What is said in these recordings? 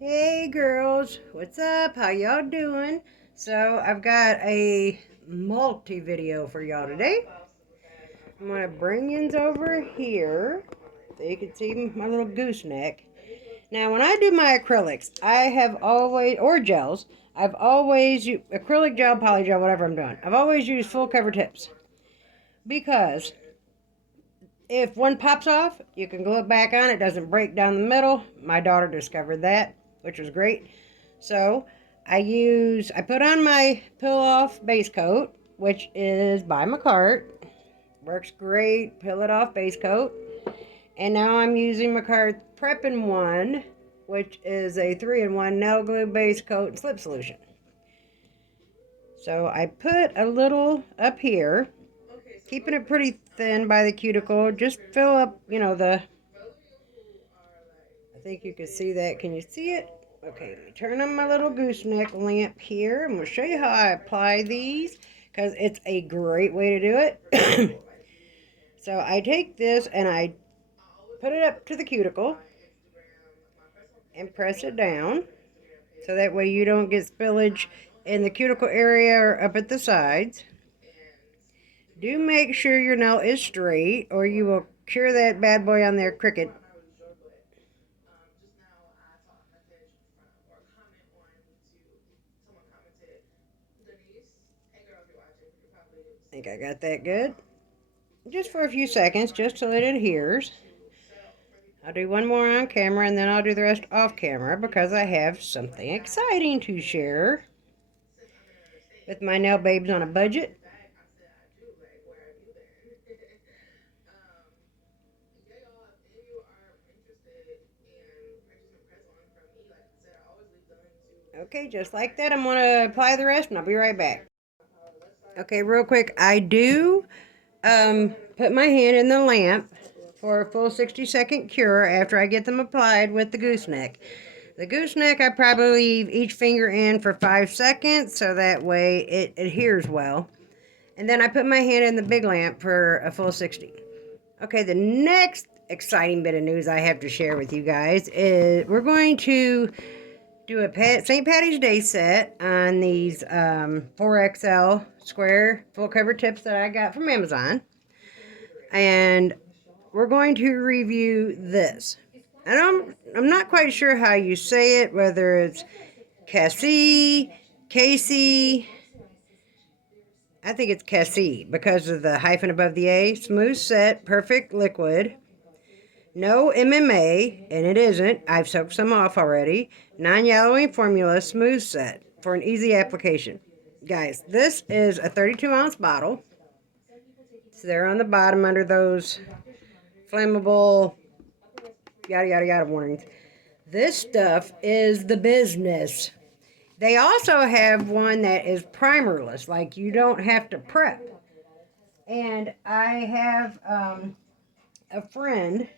Hey girls, what's up? How y'all doing? So I've got a multi-video for y'all today. I'm gonna bring yins over here so you can see my little gooseneck. Now when I do my acrylics, I have always, or gels, I've always used acrylic gel, poly gel, whatever I'm doing. I've always used full cover tips because if one pops off, you can glue it back on. It doesn't break down the middle. My daughter discovered that, which was great. So I put on my Peel Off base coat, which is by McCart. Works great, Peel It Off base coat. And now I'm using McCart Prep in One, which is a 3-in-1 nail glue base coat and slip solution. So I put a little up here, keeping it pretty thin by the cuticle. Just fill up, I think you can see that. Can you see it? Okay, let me turn on my little gooseneck lamp here. I'm going to show you how I apply these because it's a great way to do it. So I take this and I put it up to the cuticle and press it down so that way you don't get spillage in the cuticle area or up at the sides. Do make sure your nail is straight or you will cure that bad boy on there crooked. I think I got that good. Just for a few seconds, just till it adheres. I'll do one more on camera and then I'll do the rest off camera because I have something exciting to share with my nail babes on a budget. Okay, just like that, I'm going to apply the rest and I'll be right back. Okay, real quick, I do put my hand in the lamp for a full 60-second cure after I get them applied with the gooseneck. The gooseneck, I probably leave each finger in for 5 seconds so that way it adheres well. And then I put my hand in the big lamp for a full 60. Okay, the next exciting bit of news I have to share with you guys is we're going to do a St. Patty's Day set on these 4XL square full cover tips that I got from Amazon. And we're going to review this. And I'm not quite sure how you say it, whether it's Cassie, I think it's Cassie because of the hyphen above the A. Smooth set, perfect liquid. No MMA, and it isn't. I've soaked some off already. Non-yellowing formula, smooth set for an easy application. Guys, this is a 32-ounce bottle. It's there on the bottom under those flammable yada yada yada warnings. This stuff is the business. They also have one that is primerless, like you don't have to prep. And I have a friend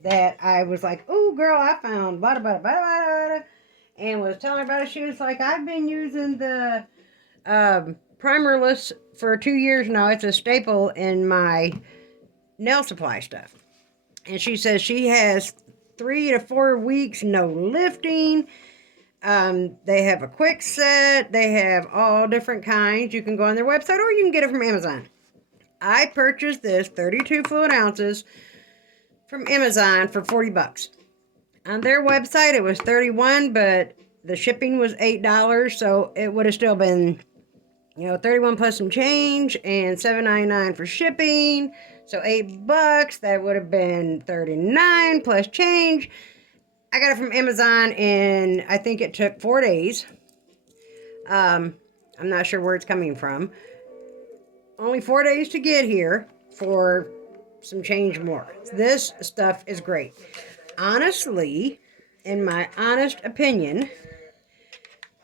that I was like, oh girl, I found blah, blah, blah, blah, blah, and was telling her about it. She was like, I've been using the primerless for 2 years now. It's a staple in my nail supply stuff. And she says she has 3 to 4 weeks, no lifting. They have a quick set. They have all different kinds. You can go on their website or you can get it from Amazon. I purchased this 32 fluid ounces from Amazon for $40. On their website, it was $31, but the shipping was $8, so it would have still been, $31 plus some change and $7.99 for shipping. So $8, that would have been $39 plus change. I got it from Amazon, and I think it took 4 days. I'm not sure where it's coming from. Only 4 days to get here for some change more. This stuff is great. Honestly, in my honest opinion,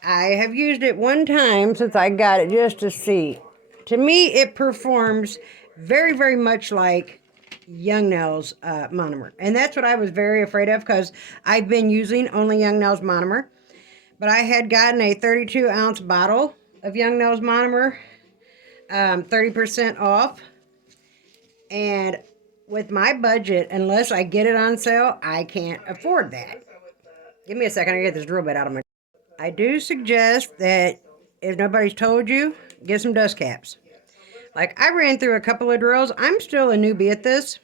I have used it one time since I got it just to see. To me, it performs very, very much like Young Nails monomer. And that's what I was very afraid of because I've been using only Young Nails monomer. But I had gotten a 32-ounce bottle of Young Nails monomer, 30% off. And with my budget, unless I get it on sale, I can't afford that. Give me a second, I get this drill bit out of my... I do suggest that if nobody's told you, get some dust caps. Like, I ran through a couple of drills. I'm still a newbie at this,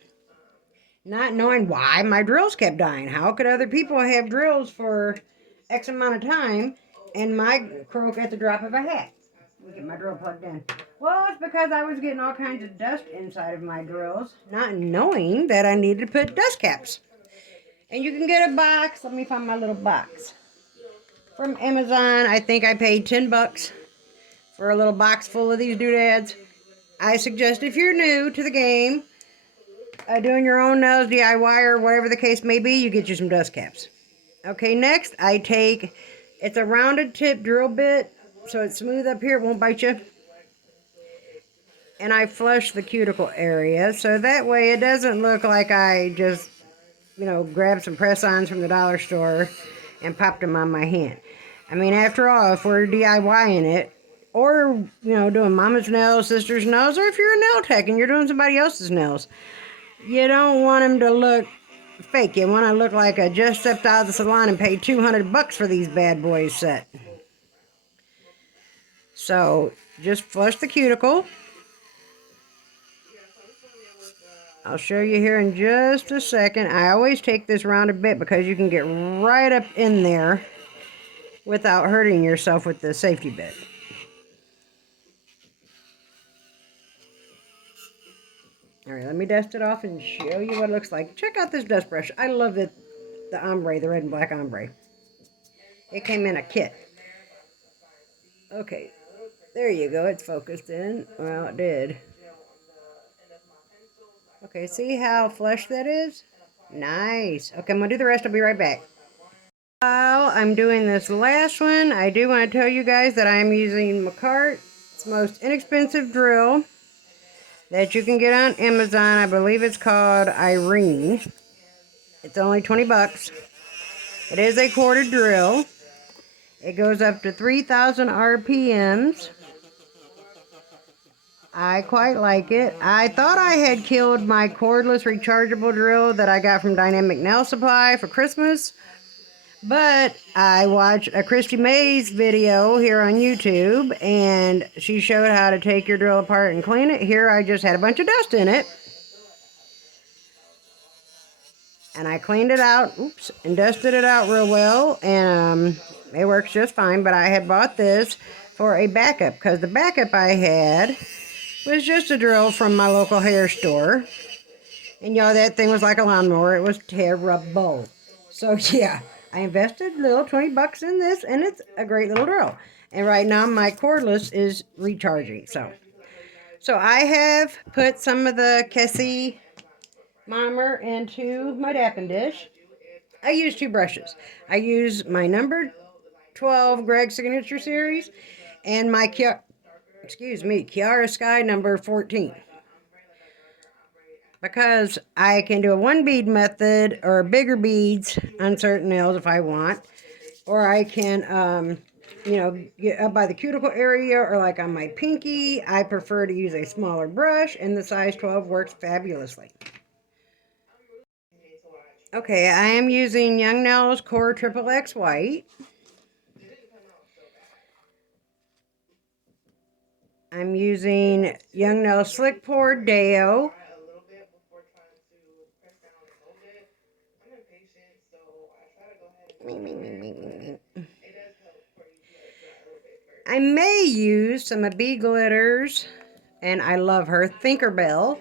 not knowing why my drills kept dying. How could other people have drills for X amount of time and my croak at the drop of a hat? Let me get my drill plugged in. Well, it's because I was getting all kinds of dust inside of my drills, not knowing that I needed to put dust caps. And you can get a box. Let me find my little box. From Amazon, I think I paid 10 bucks for a little box full of these doodads. I suggest if you're new to the game, doing your own nails, DIY, or whatever the case may be, you get you some dust caps. Okay, next I take, it's a rounded tip drill bit, so it's smooth up here, it won't bite you. And I flush the cuticle area, so that way it doesn't look like I just, grabbed some press-ons from the dollar store and popped them on my hand. I mean, after all, if we're DIYing it, or, doing mama's nails, sister's nails, or if you're a nail tech and you're doing somebody else's nails, you don't want them to look fake. You want to look like I just stepped out of the salon and paid 200 bucks for these bad boys set. So, just flush the cuticle. I'll show you here in just a second. I always take this rounded bit because you can get right up in there without hurting yourself with the safety bit. Alright, let me dust it off and show you what it looks like. Check out this dust brush. I love the ombre, the red and black ombre. It came in a kit. Okay, there you go. It's focused in. Well, it did. Okay, see how flush that is? Nice. Okay, I'm going to do the rest. I'll be right back. While I'm doing this last one, I do want to tell you guys that I am using McCart's most inexpensive drill that you can get on Amazon. I believe it's called Irene. It's only 20 bucks. It is a corded drill. It goes up to 3,000 RPMs. I quite like it. I thought I had killed my cordless rechargeable drill that I got from Dynamic Nail Supply for Christmas. But I watched a Christy Mays video here on YouTube, and she showed how to take your drill apart and clean it. Here I just had a bunch of dust in it. And I cleaned it out, and dusted it out real well, and it works just fine. But I had bought this for a backup, because the backup I had was just a drill from my local hair store. And that thing was like a lawnmower. It was terrible. So yeah, I invested a little 20 bucks in this, and it's a great little drill. And right now my cordless is recharging. So I have put some of the Kessie monomer into my dapping dish. I use two brushes. I use my number 12 Greg Signature Series and my Kiara Sky number 14. Because I can do a one bead method or bigger beads on certain nails if I want. Or I can, get up by the cuticle area or like on my pinky. I prefer to use a smaller brush, and the size 12 works fabulously. Okay, I am using Young Nails Core Triple X White. I'm using Young Nails Slick Pour Deo. I may use some of B Glitters, and I love her, Tinkerbell.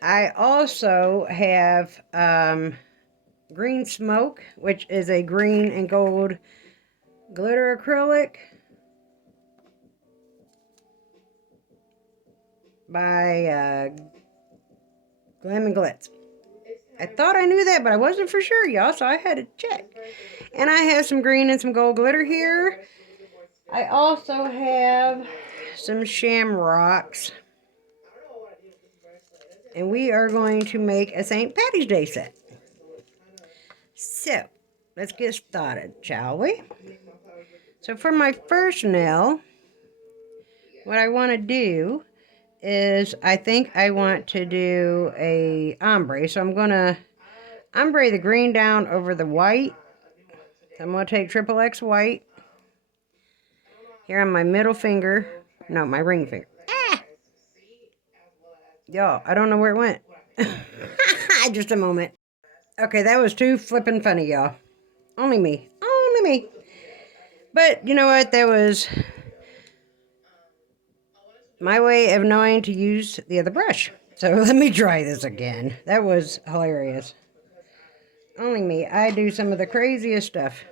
I also have Green Smoke, which is a green and gold glitter acrylic by Glam and Glitz. I thought I knew that, but I wasn't for sure, y'all, so I had to check. And I have some green and some gold glitter here. I also have some shamrocks. And we are going to make a St. Patty's Day set. So, let's get started, shall we? So for my first nail, what I want to do is, I think I want to do a ombre. So I'm going to ombre the green down over the white. So I'm going to take triple X white here on my middle finger. No, my ring finger. Ah! Y'all, I don't know where it went. Just a moment. Okay, that was too flippin' funny, y'all. Only me. Only me. But you know what? That was my way of knowing to use the other brush. So let me try this again. That was hilarious. Only me. I do some of the craziest stuff.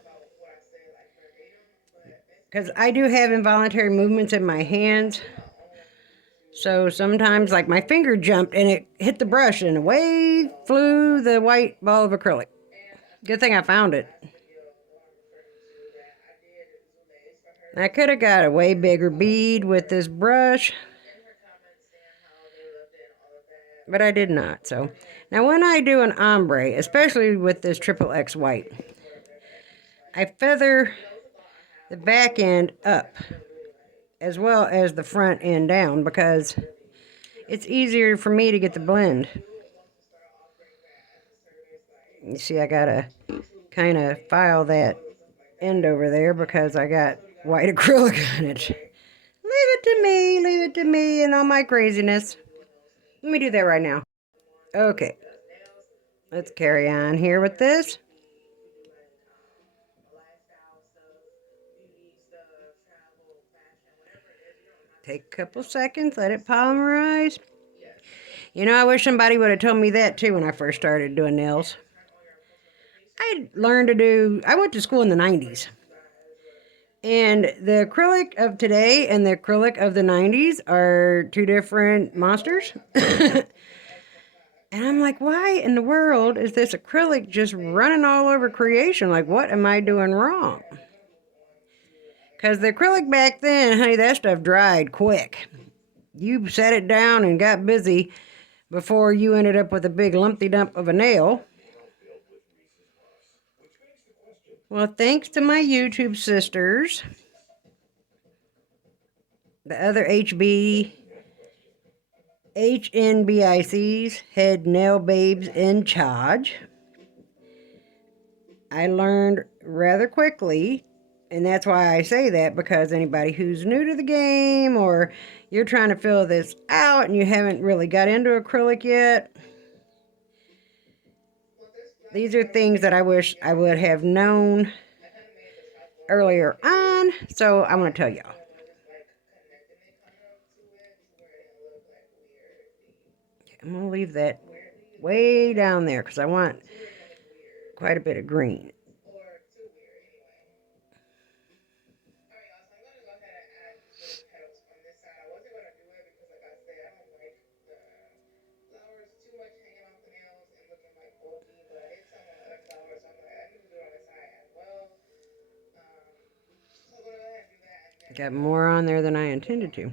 Because I do have involuntary movements in my hands. So sometimes, like, my finger jumped and it hit the brush and away flew the white ball of acrylic. Good thing I found it. I could have got a way bigger bead with this brush, but I did not. So now when I do an ombre, especially with this triple X white, I feather the back end up as well as the front end down because it's easier for me to get the blend. You see, I gotta kind of file that end over there because I got white acrylic on it. Leave it to me and all my craziness. Let me do that right now. Okay, let's carry on here with this. Take a couple seconds, let it polymerize. You know, I wish somebody would have told me that too when I first started doing nails. I went to school in the 90s. And the acrylic of today and the acrylic of the 90s are two different monsters. And I'm like, why in the world is this acrylic just running all over creation? Like, what am I doing wrong? Because the acrylic back then, honey, that stuff dried quick. You set it down and got busy before you ended up with a big lumpy dump of a nail. Well, thanks to my YouTube sisters, the other HNBICs, head nail babes in charge, I learned rather quickly, and that's why I say that, because anybody who's new to the game or you're trying to fill this out and you haven't really got into acrylic yet, these are things that I wish I would have known earlier on, so I want to tell y'all. I'm going to leave that way down there because I want quite a bit of green. Got more on there than I intended to.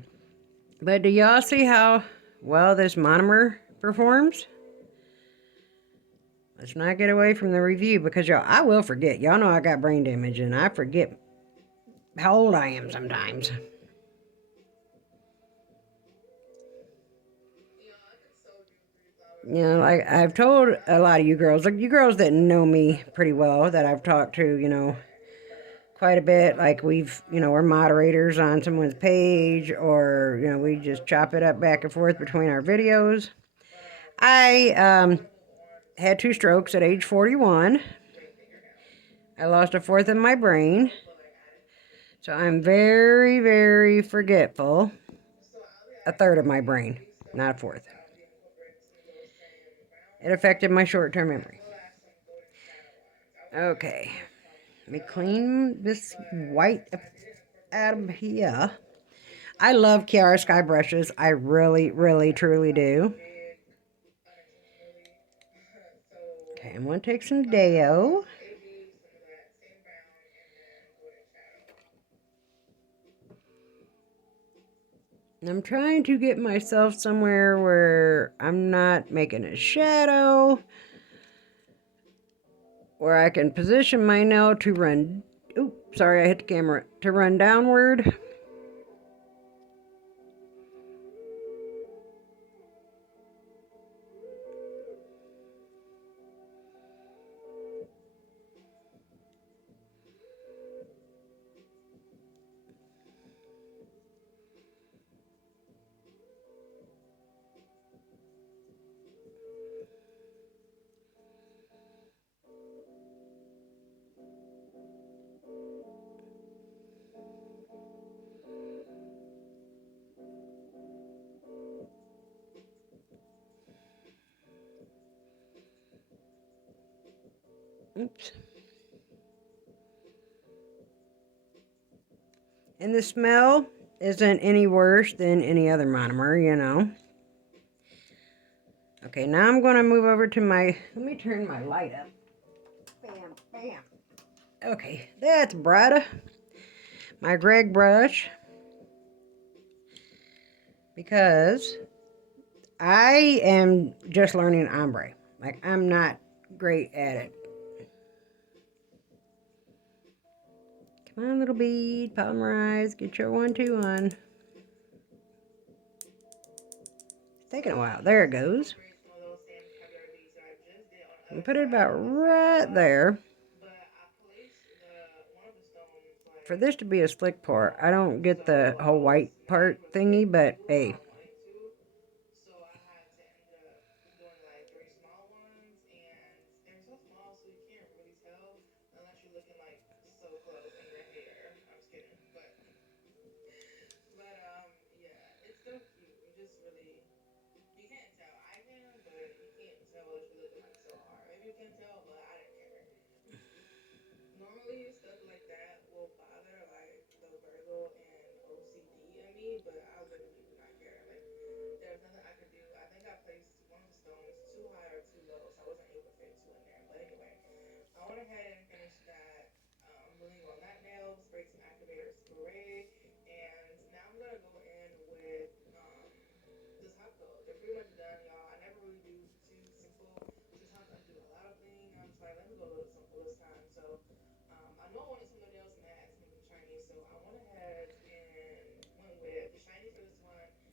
But do y'all see how well this monomer performs? Let's not get away from the review because y'all, I will forget. Y'all know I got brain damage and I forget how old I am sometimes. You know, like I've told a lot of you girls, like you girls that know me pretty well, that I've talked to, you know, quite a bit. Like we're moderators on someone's page, or, you know, we just chop it up back and forth between our videos. I had 2 strokes at age 41. I lost a fourth of my brain. So I'm very, very forgetful. A third of my brain, not a fourth. It affected my short-term memory. Okay. Let me clean this white out of here. I love Kiara Sky brushes. I really, really, truly do. Okay, I'm going to take some Deo. I'm trying to get myself somewhere where I'm not making a shadow, where I can position my nail to run, oops, sorry, I hit the camera, to run downward. Oops. And the smell isn't any worse than any other monomer, you know. Okay, now I'm going to move over to my... Let me turn my light up. Bam, bam. Okay, that's brighter. My Greg brush. Because I am just learning ombre. Like, I'm not great at it. Come on, little bead, polymerize, get your 1-2 on. It's taking a while. There it goes. We put it about right there. For this to be a slick pour, I don't get the whole white part thingy, but hey.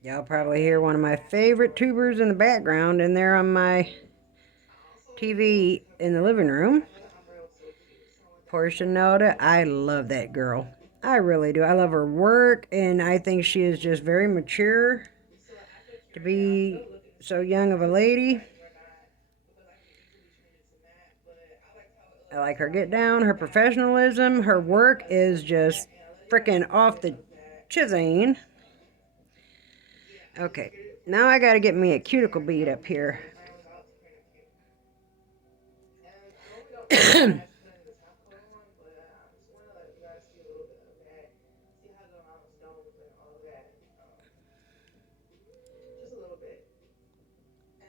Y'all probably hear one of my favorite tubers in the background, and they're on my TV in the living room. Portia Noda, I love that girl. I really do. I love her work, and I think she is just very mature to be so young of a lady. I like her get down, her professionalism, her work is just freaking off the chisane. Okay, now I gotta get me a cuticle bead up here.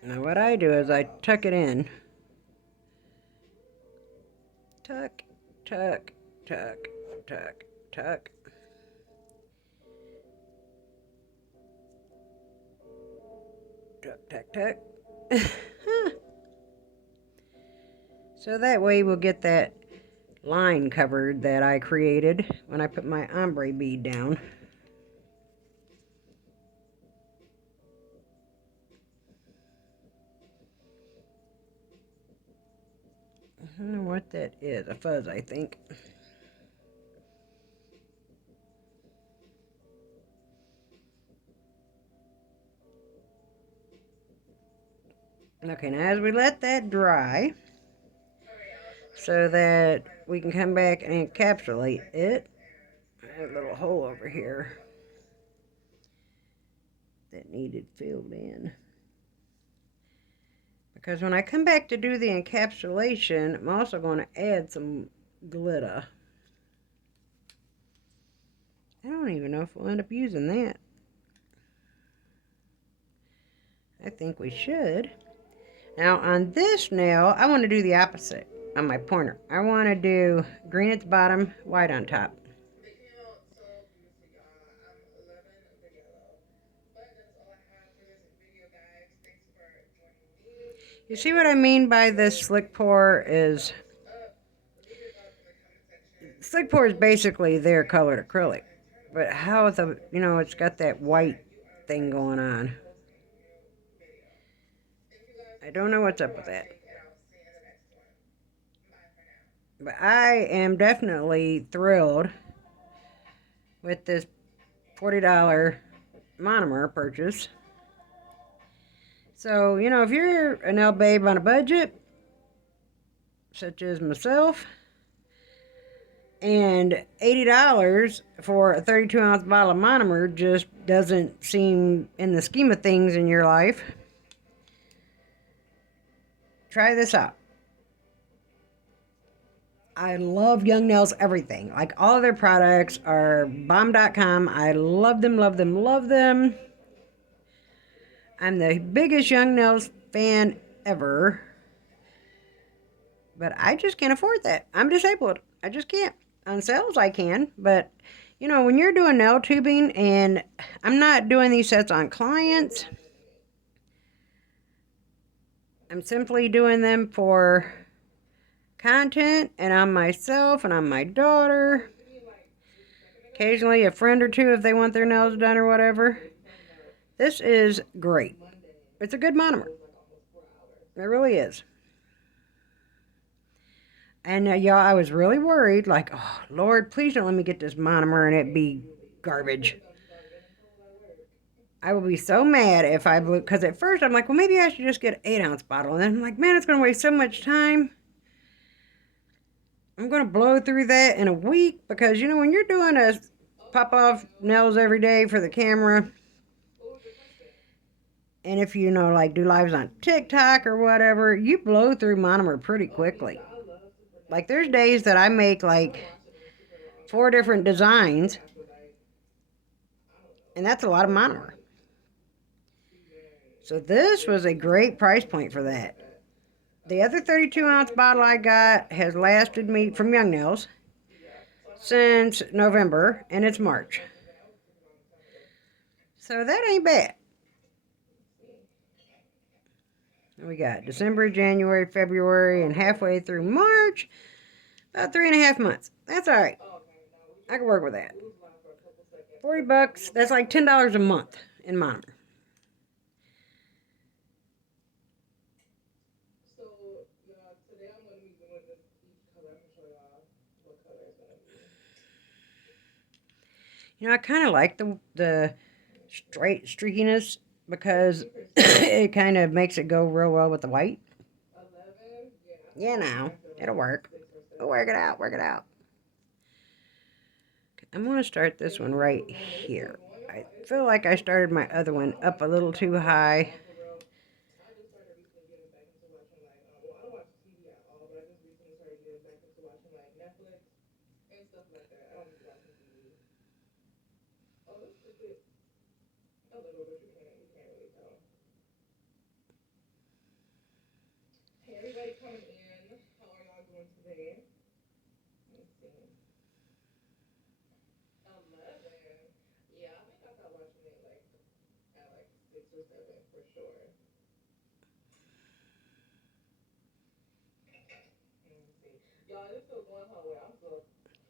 Now what I do is I tuck it in. Tuck, tuck, tuck, tuck, tuck. Tuck, tuck, tuck. So that way we'll get that line covered that I created when I put my ombre bead down. I don't know what that is. A fuzz, I think. Okay, now as we let that dry, so that we can come back and encapsulate it. I have a little hole over here that needed filled in. Because when I come back to do the encapsulation, I'm also going to add some glitter. I don't even know if we'll end up using that. I think we should. Now on this nail, I want to do the opposite on my pointer. I want to do green at the bottom, white on top. You see what I mean by this slick pour is... Slick pour is basically their colored acrylic. But how the, you know, it's got that white thing going on. I don't know what's up with that. But I am definitely thrilled with this $40 monomer purchase. So, you know, if you're an nail babe on a budget, such as myself, and $80 for a 32-ounce bottle of monomer just doesn't seem in the scheme of things in your life, try this out. I love Young Nails everything. Like all of their products are bomb.com. I love them, love them, love them. I'm the biggest Young Nails fan ever. But I just can't afford that. I'm disabled. I just can't. On sales, I can. But, you know, when you're doing nail tubing, and I'm not doing these sets on clients, I'm simply doing them for content and on myself and on my daughter. Occasionally a friend or two if they want their nails done or whatever. This is great. It's a good monomer. It really is. And y'all, I was really worried, like, oh, Lord, please don't let me get this monomer and it be garbage. I will be so mad if I, because at first I'm like, well, maybe I should just get an 8-ounce bottle. And then I'm like, man, it's going to waste so much time. I'm going to blow through that in a week because, you know, when you're doing a pop off nails every day for the camera, and if you know, like, do lives on TikTok or whatever, you blow through monomer pretty quickly. Like, there's days that I make like 4 different designs, and that's a lot of monomer. So this was a great price point for that. The other 32-ounce bottle I got has lasted me from Young Nails since November, and it's March. So that ain't bad. We got December, January, February, and halfway through March. About 3.5 months. That's all right. I can work with that. $40. That's like $10 a month in monomer. You know, I kind of like the straight streakiness because it kind of makes it go real well with the white. Yeah, now it'll work. We'll work it out. Work it out. I'm going to start this one right here. I feel like I started my other one up a little too high.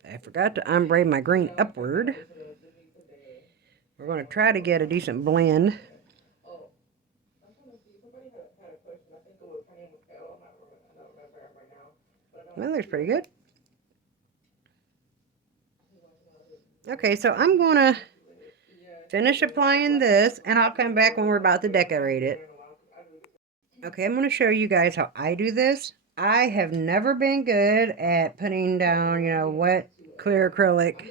I forgot to ombre my green upward. We're going to try to get a decent blend. That looks pretty good. Okay, so I'm going to finish applying this, and I'll come back when we're about to decorate it. Okay, I'm going to show you guys how I do this. I have never been good at putting down, you know, wet, clear acrylic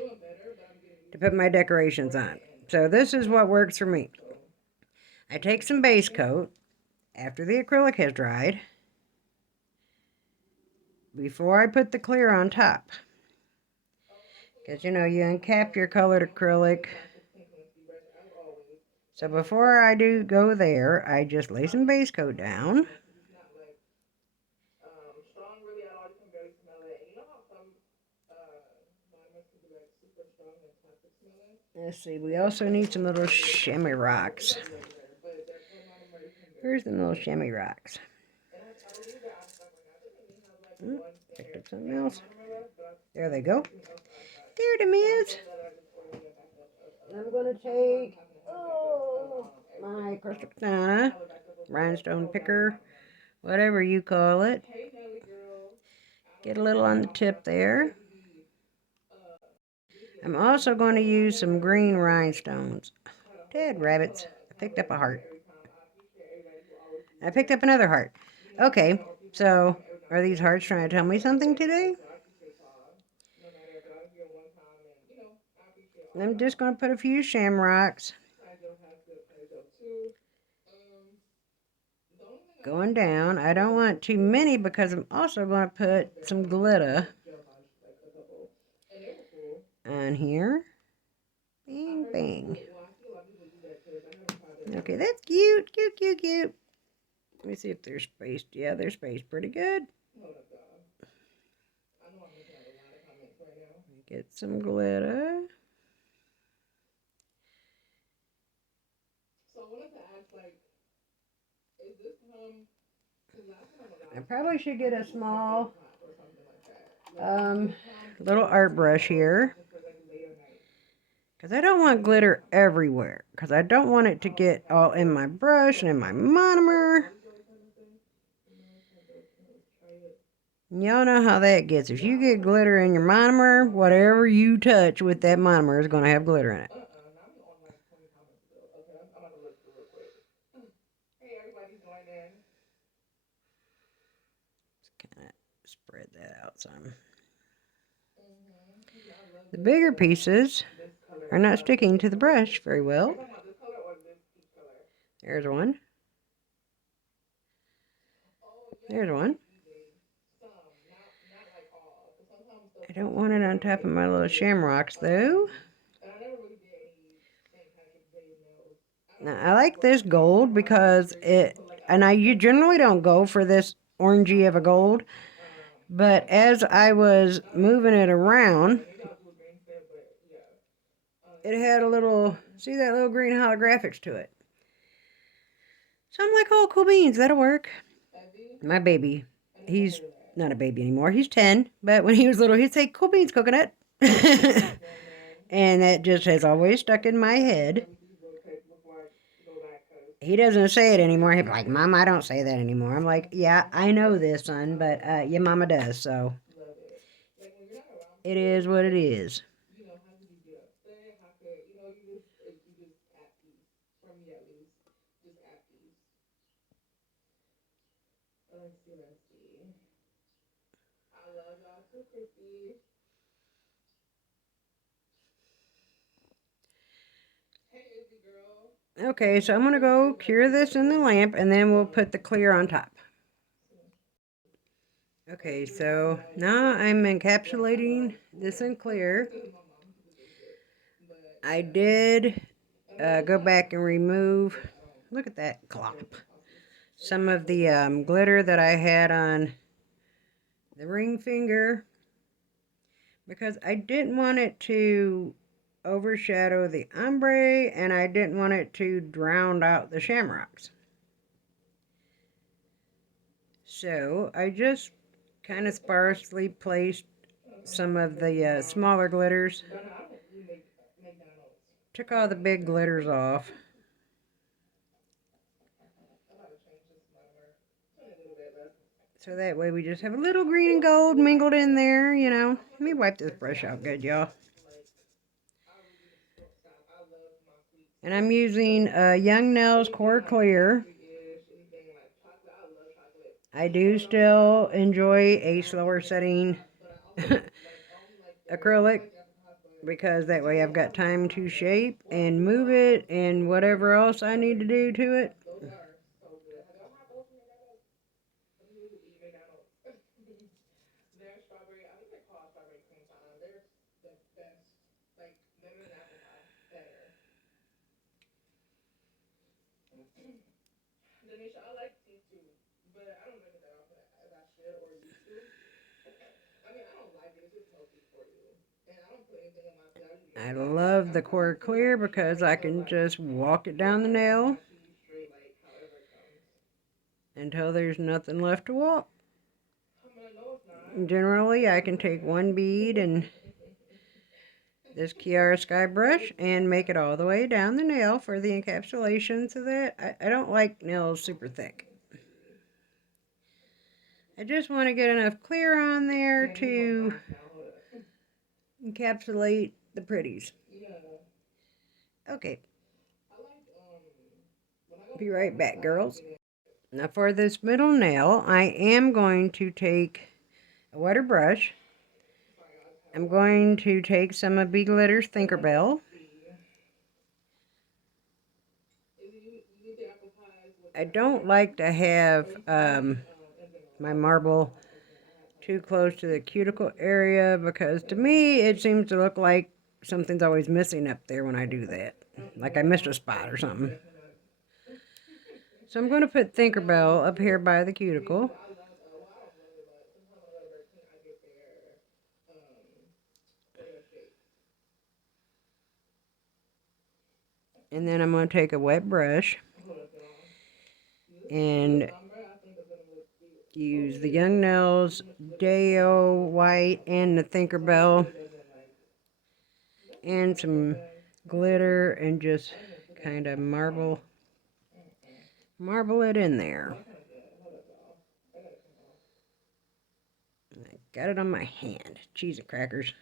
to put my decorations on. So this is what works for me. I take some base coat after the acrylic has dried before I put the clear on top. Because, you know, you uncap your colored acrylic. So before I do go there, I just lay some base coat down. Let's see, we also need some little chamois rocks. Where's the little chamois rocks? Picked up something else. There they go. There them is. I'm going to take my crystal katana, rhinestone picker, whatever you call it. Get a little on the tip there. I'm also going to use some green rhinestones. Dead rabbits. I picked up a heart. I picked up another heart. Okay, so are these hearts trying to tell me something today? I'm just going to put a few shamrocks. Going down. I don't want too many because I'm also going to put some glitter. on here. Bang, bang. Okay, that's cute, cute, cute, cute. Let me see if they're spaced. Yeah, they're spaced pretty good. Get some glitter. I probably should get a small little art brush here, because I don't want glitter everywhere, because I don't want it to get all in my brush and in my monomer. Y'all know how that gets. If you get glitter in your monomer, whatever you touch with that monomer is going to have glitter in it. Just kind of spread that out some. The bigger pieces are not sticking to the brush very well. There's one. There's one. I don't want it on top of my little shamrocks, though. Now, I like this gold because you generally don't go for this orangey of a gold, but as I was moving it around, it had a little, see that little green holographics to it. So I'm like, oh, cool beans, that'll work. My baby, he's not a baby anymore, he's 10, but when he was little, he'd say, cool beans, coconut. And that just has always stuck in my head. He doesn't say it anymore. He'd be like, Mom, I don't say that anymore. I'm like, yeah, I know this, son, but your mama does, so it is what it is. Okay, so I'm going to go cure this in the lamp, and then we'll put the clear on top. Okay, so now I'm encapsulating this in clear. I did go back and remove, look at that glop, some of the glitter that I had on the ring finger, because I didn't want it to overshadow the ombre, and I didn't want it to drown out the shamrocks. So I just kind of sparsely placed some of the smaller glitters. Took all the big glitters off. So that way we just have a little green and gold mingled in there, you know. Let me wipe this brush out good, y'all. And I'm using Young Nails Core Clear. I do still enjoy a slower setting acrylic, because that way I've got time to shape and move it and whatever else I need to do to it. I love the Core Clear because I can just walk it down the nail until there's nothing left to walk. Generally, I can take one bead and this Kiara Sky brush and make it all the way down the nail for the encapsulation, so that I don't like nails super thick. I just want to get enough clear on there to encapsulate the pretties. Okay. Be right back, girls. Now for this middle nail, I am going to take a wetter brush. I'm going to take some of B Glitter's Tinkerbell. I don't like to have my marble too close to the cuticle area, because to me it seems to look like something's always missing up there when I do that. Like I missed a spot or something. So I'm going to put Tinkerbell up here by the cuticle. And then I'm going to take a wet brush and use the Young Nails Deo White and the Tinkerbell and some glitter and just kind of marble it in there. I got it on my hand. Cheese and crackers.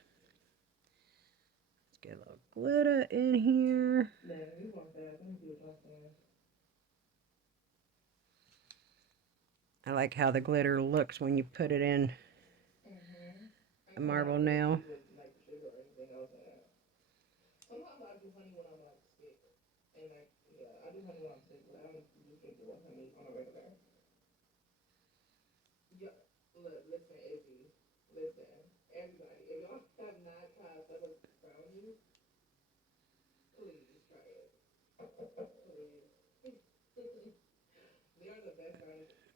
Let's get a little glitter in here. I like how the glitter looks when you put it in a marble nail.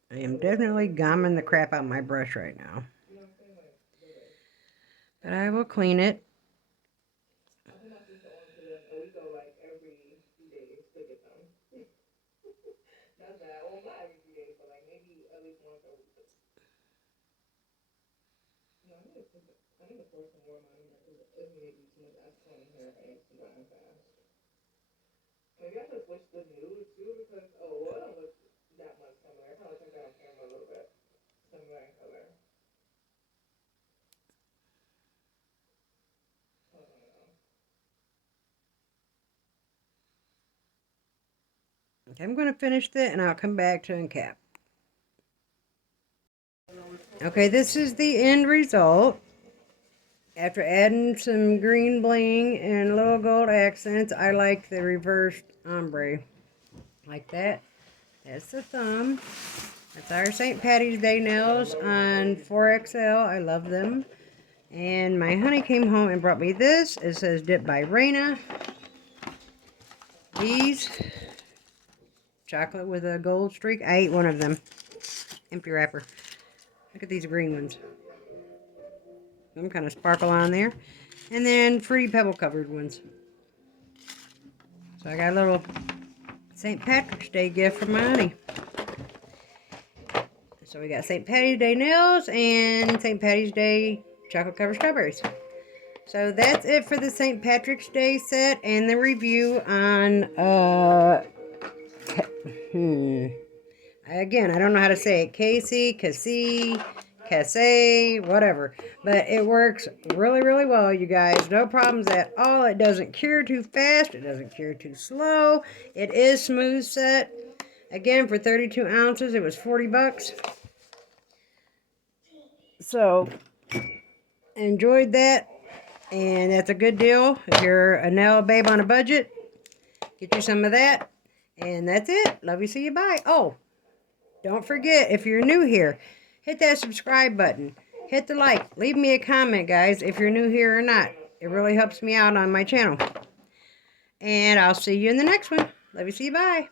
I am definitely gumming the crap out of my brush right now. But I will clean it. Maybe I should switch the nude too because, oh, well, it don't look that much similar. I probably took that on camera a little bit. Similar in color. Okay, I'm going to finish that and I'll come back to uncap. Okay, this is the end result. After adding some green bling and little gold accents, I like the reversed ombre. Like that. That's the thumb. That's our St. Patty's Day nails on 4XL. I love them. And my honey came home and brought me this. It says Dip by Raina. These. Chocolate with a gold streak. I ate one of them. Empty wrapper. Look at these green ones. Some kind of sparkle on there. And then free pebble covered ones. So I got a little St. Patrick's Day gift from my honey. So we got St. Patty's Day nails and St. Patty's Day chocolate covered strawberries. So that's it for the St. Patrick's Day set and the review on again, I don't know how to say it. Casse, whatever. But it works really, really well, you guys. No problems at all. It doesn't cure too fast. It doesn't cure too slow. It is smooth set. Again, for 32 ounces, it was 40 bucks. So, enjoyed that. And that's a good deal. If you're a nail babe on a budget, get you some of that. And that's it. Love you, see you, bye. Oh, don't forget, if you're new here, hit that subscribe button. Hit the like. Leave me a comment, guys, if you're new here or not. It really helps me out on my channel. And I'll see you in the next one. Love you, see you, bye.